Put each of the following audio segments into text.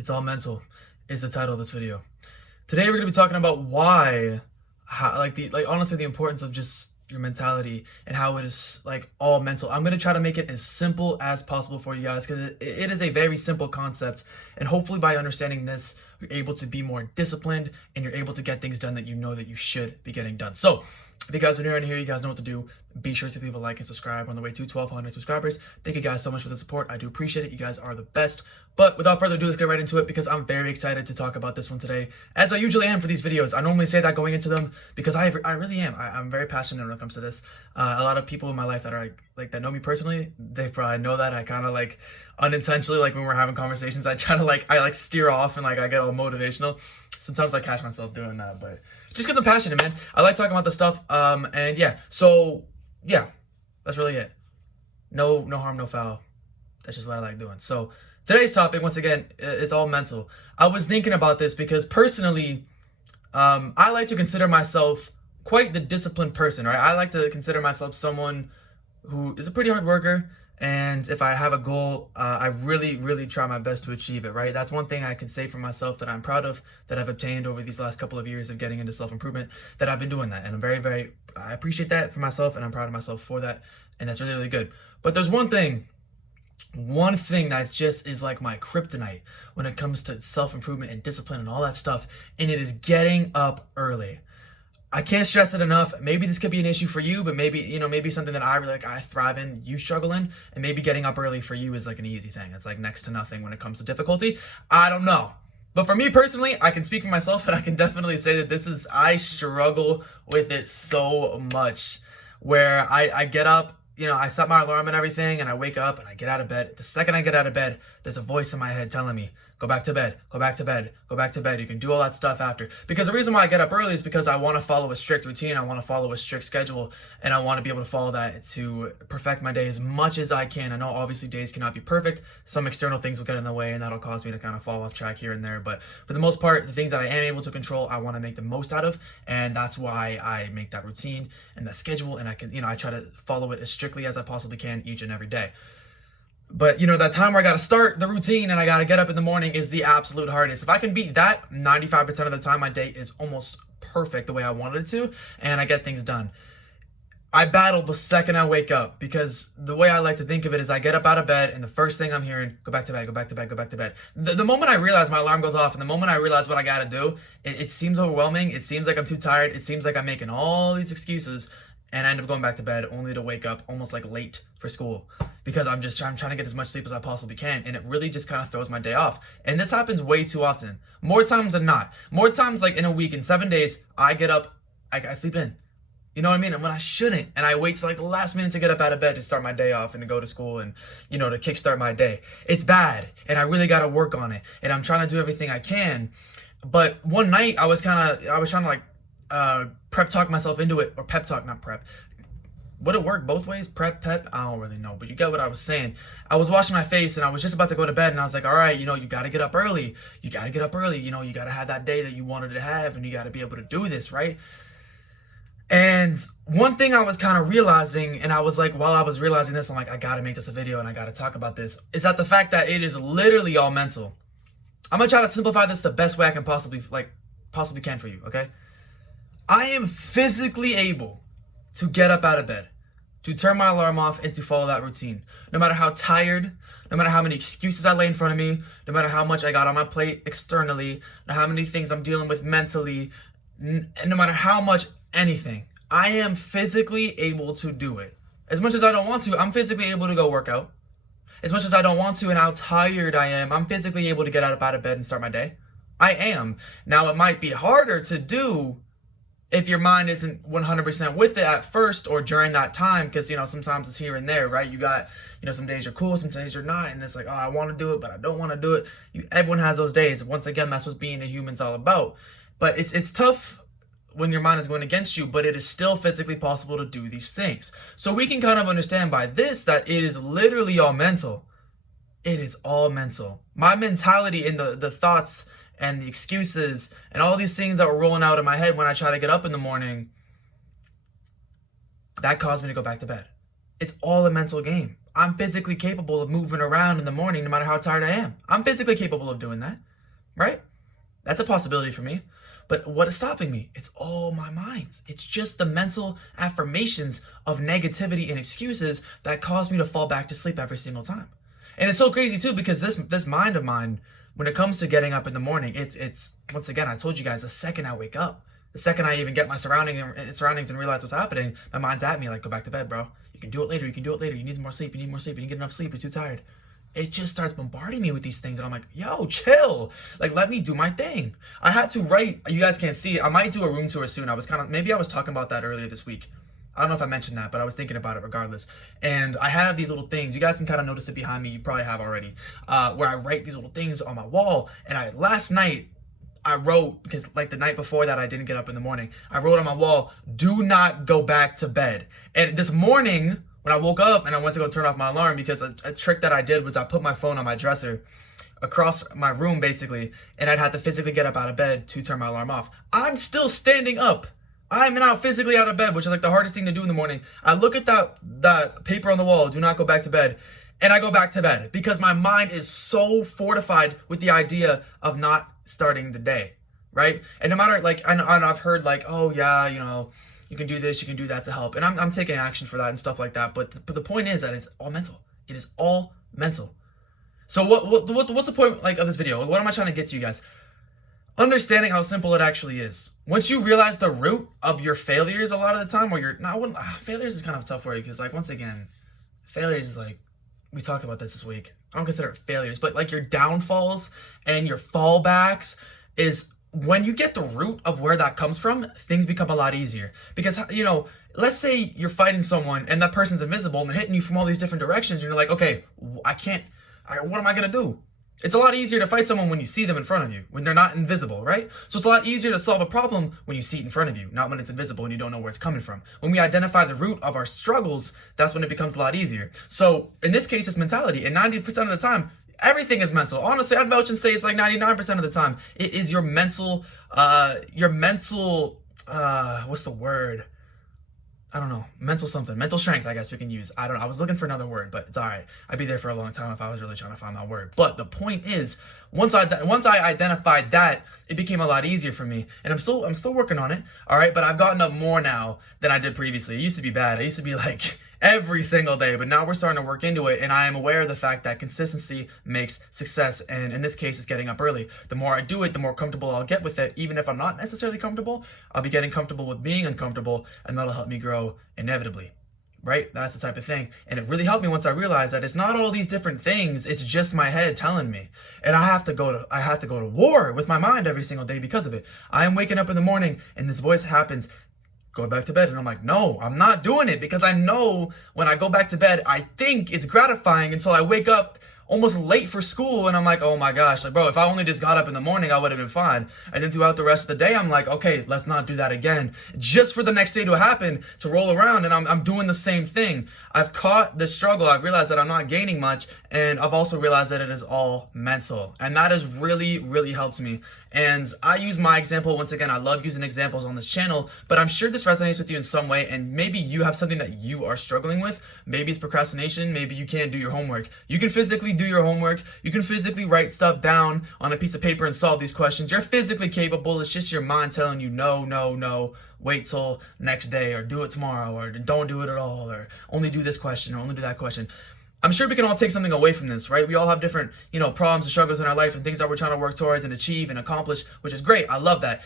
It's all mental is the title of this video. Today we're gonna be talking about why, honestly the importance of just your mentality and how it is like all mental. I'm gonna try to make it as simple as possible for you guys because it is a very simple concept, and hopefully by understanding this, you're able to be more disciplined and you're able to get things done that you know that you should be getting done. So if you guys are new around here, you guys know what to do. Be sure to leave a like and subscribe. We're on the way to 1,200 subscribers. Thank you guys so much for the support. I do appreciate it. You guys are the best. But without further ado, let's get right into it because I'm very excited to talk about this one today, as I usually am for these videos. I normally say that going into them because I really am. I'm very passionate when it comes to this. A lot of people in my life that are like that know me personally, they probably know that I kind of like unintentionally, like when we're having conversations, I try to I steer off and I get all motivational. Sometimes I catch myself doing that, but just because I'm passionate, man. I like talking about this stuff. And yeah, so yeah, that's really it. No harm, no foul. That's just what I like doing. So today's topic, once again, is all mental. I was thinking about this because personally, I like to consider myself quite the disciplined person, right? I like to consider myself someone who is a pretty hard worker. And if I have a goal, I really try my best to achieve it, right? That's one thing I can say for myself that I'm proud of, that I've obtained over these last couple of years of getting into self-improvement, that I've been doing that. And I'm I appreciate that for myself, and I'm proud of myself for that. And that's really good. But there's one thing that just is like my kryptonite when it comes to self-improvement and discipline and all that stuff, and it is getting up early. I can't stress it enough. Maybe this could be an issue for you, but maybe something that I thrive in, you struggle in, and maybe getting up early for you is like an easy thing. It's like next to nothing when it comes to difficulty. I don't know. But for me personally, I can speak for myself, and I can definitely say that I struggle with it so much, where I get up, I set my alarm and everything, and I wake up and I get out of bed. The second I get out of bed, there's a voice in my head telling me, go back to bed, go back to bed, go back to bed. You can do all that stuff after. Because the reason why I get up early is because I want to follow a strict routine. I want to follow a strict schedule, and I want to be able to follow that to perfect my day as much as I can. I know obviously days cannot be perfect. Some external things will get in the way, and that'll cause me to kind of fall off track here and there. But for the most part, the things that I am able to control, I want to make the most out of. And that's why I make that routine and that schedule. And I try to follow it as strictly as I possibly can each and every day. But that time where I got to start the routine and I got to get up in the morning is the absolute hardest. If I can beat that, 95% of the time my day is almost perfect the way I wanted it to, and I get things done. I battle the second I wake up, because the way I like to think of it is I get up out of bed and the first thing I'm hearing, go back to bed, go back to bed, go back to bed. The moment I realize my alarm goes off and the moment I realize what I got to do, it seems overwhelming. It seems like I'm too tired. It seems like I'm making all these excuses, and I end up going back to bed only to wake up almost like late for school, because I'm trying to get as much sleep as I possibly can, and it really just kind of throws my day off. And this happens way too often, more times than not. More times, like in a week, in 7 days, I get up, I sleep in. You know what I mean? And when I shouldn't, and I wait till like the last minute to get up out of bed to start my day off and to go to school and to kickstart my day. It's bad, and I really got to work on it, and I'm trying to do everything I can. But one night I was trying to prep talk myself into it, or pep talk, not prep. Would it work both ways? Prep, pep? I don't really know, but you get what I was saying. I was washing my face and I was just about to go to bed, and I was like, all right, you got to get up early. You got to get up early. You got to have that day that you wanted to have, and you got to be able to do this, right? And one thing I was kind of realizing, and I was like, while I was realizing this, I'm like, I got to make this a video and I got to talk about this, is that the fact that it is literally all mental. I'm going to try to simplify this the best way I can possibly can for you, okay? I am physically able to get up out of bed, to turn my alarm off, and to follow that routine. No matter how tired, no matter how many excuses I lay in front of me, no matter how much I got on my plate externally, no matter how many things I'm dealing with mentally, no matter how much anything, I am physically able to do it. As much as I don't want to, I'm physically able to go work out. As much as I don't want to and how tired I am, I'm physically able to get out of bed and start my day. I am. Now, it might be harder to do if your mind isn't 100% with it at first or during that time, because sometimes it's here and there, right? You got some days you're cool, some days you're not, and it's like, oh, I want to do it but I don't want to do it. Everyone has those days. Once again, that's what being a human's all about. But it's tough when your mind is going against you, but it is still physically possible to do these things. So we can kind of understand by this that it is literally all mental. It is all mental. My mentality in the thoughts and the excuses and all these things that were rolling out in my head when I try to get up in the morning, that caused me to go back to bed. It's all a mental game. I'm physically capable of moving around in the morning no matter how tired I am. I'm physically capable of doing that. right? That's a possibility for me. But what is stopping me? It's all my mind. It's just the mental affirmations of negativity and excuses that cause me to fall back to sleep every single time. And it's so crazy too, because this mind of mine, when it comes to getting up in the morning, it's once again, I told you guys, the second I wake up, the second I even get my surroundings and realize what's happening, my mind's at me like, go back to bed, bro. You can do it later. You can do it later. You need more sleep. You need more sleep. You didn't get enough sleep. You're too tired. It just starts bombarding me with these things, and I'm like, yo, chill. Like, let me do my thing. I had to write, you guys can't see it. I might do a room tour soon. Maybe I was talking about that earlier this week. I don't know if I mentioned that, but I was thinking about it regardless. And I have these little things. You guys can kind of notice it behind me. You probably have already. Where I write these little things on my wall. And last night, I wrote, because like the night before that I didn't get up in the morning, I wrote on my wall, do not go back to bed. And this morning, when I woke up and I went to go turn off my alarm, because a trick that I did was I put my phone on my dresser across my room basically, and I'd have to physically get up out of bed to turn my alarm off. I'm still standing up. I'm not physically out of bed, which is like the hardest thing to do in the morning. I look at that paper on the wall, do not go back to bed, and I go back to bed because my mind is so fortified with the idea of not starting the day, right? And no matter, like, I've heard like, oh yeah, you know, you can do this, you can do that to help. And I'm taking action for that and stuff like that. But the point is that it's all mental. It is all mental. So what's the point like of this video? What am I trying to get to you guys? Understanding how simple it actually is. Once you realize the root of your failures a lot of the time, failures is kind of a tough word, because like, once again, failures is like, we talked about this week. I don't consider it failures, but like your downfalls and your fallbacks is when you get the root of where that comes from, things become a lot easier. Because, you know, let's say you're fighting someone and that person's invisible and they're hitting you from all these different directions, and you're like, okay, what am I gonna do? It's a lot easier to fight someone when you see them in front of you, when they're not invisible, right? So it's a lot easier to solve a problem when you see it in front of you, not when it's invisible and you don't know where it's coming from. When we identify the root of our struggles, that's when it becomes a lot easier. So in this case, it's mentality. And 90% of the time, everything is mental. Honestly, I'd vouch and say it's like 99% of the time. It is your mental, what's the word? I don't know, mental strength, I guess we can use. I don't know, I was looking for another word, but it's all right. I'd be there for a long time if I was really trying to find that word. But the point is, once I identified that, it became a lot easier for me. And I'm still working on it, all right? But I've gotten up more now than I did previously. It used to be bad. I used to be like every single day, but now we're starting to work into it, and I am aware of the fact that consistency makes success, and in this case, it's getting up early. The more I do it, the more comfortable I'll get with it. Even if I'm not necessarily comfortable, I'll be getting comfortable with being uncomfortable, and that'll help me grow inevitably, right? That's the type of thing. And it really helped me once I realized that it's not all these different things, it's just my head telling me. And I have to go to war with my mind every single day because of it. I am waking up in the morning and this voice happens, go back to bed. And I'm like, no, I'm not doing it, because I know when I go back to bed, I think it's gratifying until I wake up almost late for school, and I'm like, oh my gosh, like, bro, if I only just got up in the morning, I would have been fine. And then throughout the rest of the day, I'm like, okay, let's not do that again, just for the next day to happen, to roll around, and I'm doing the same thing. I've caught the struggle. I've realized that I'm not gaining much, and I've also realized that it is all mental, and that has really, really helped me. And I use my example. Once again, I love using examples on this channel, but I'm sure this resonates with you in some way, and maybe you have something that you are struggling with. Maybe it's procrastination. Maybe you can't do your homework. You can physically do your homework. You can physically write stuff down on a piece of paper and solve these questions. You're physically capable. It's just your mind telling you, no, no, no, wait till next day, or do it tomorrow, or don't do it at all, or only do this question, or only do that question. I'm sure we can all take something away from this, right? We all have different, problems and struggles in our life and things that we're trying to work towards and achieve and accomplish, which is great. I love that.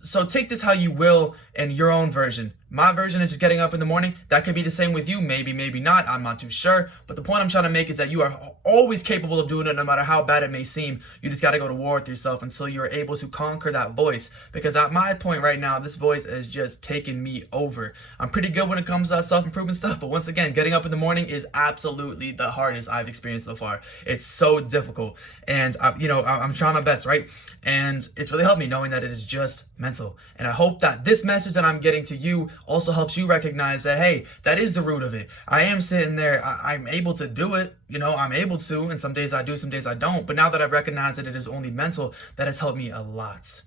So take this how you will in your own version. My version is just getting up in the morning. That could be the same with you. Maybe, maybe not. I'm not too sure. But the point I'm trying to make is that you are always capable of doing it, no matter how bad it may seem. You just got to go to war with yourself until you're able to conquer that voice. Because at my point right now, this voice is just taking me over. I'm pretty good when it comes to that self-improvement stuff. But once again, getting up in the morning is absolutely the hardest I've experienced so far. It's so difficult. And, I'm trying my best, right? And it's really helped me knowing that it is just mental. And I hope that this message that I'm getting to you also helps you recognize that, hey, that is the root of it. I am sitting there, I'm able to do it, I'm able to, and some days I do, some days I don't. But now that I've recognized that it is only mental, that has helped me a lot.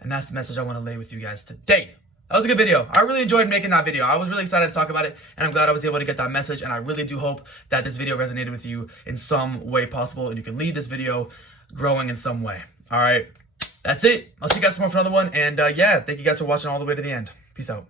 And that's the message I want to lay with you guys today. That was a good video. I really enjoyed making that video. I was really excited to talk about it, and I'm glad I was able to get that message. And I really do hope that this video resonated with you in some way possible, and you can leave this video growing in some way. All right. That's it. I'll see you guys tomorrow for another one. And yeah, thank you guys for watching all the way to the end. Peace out.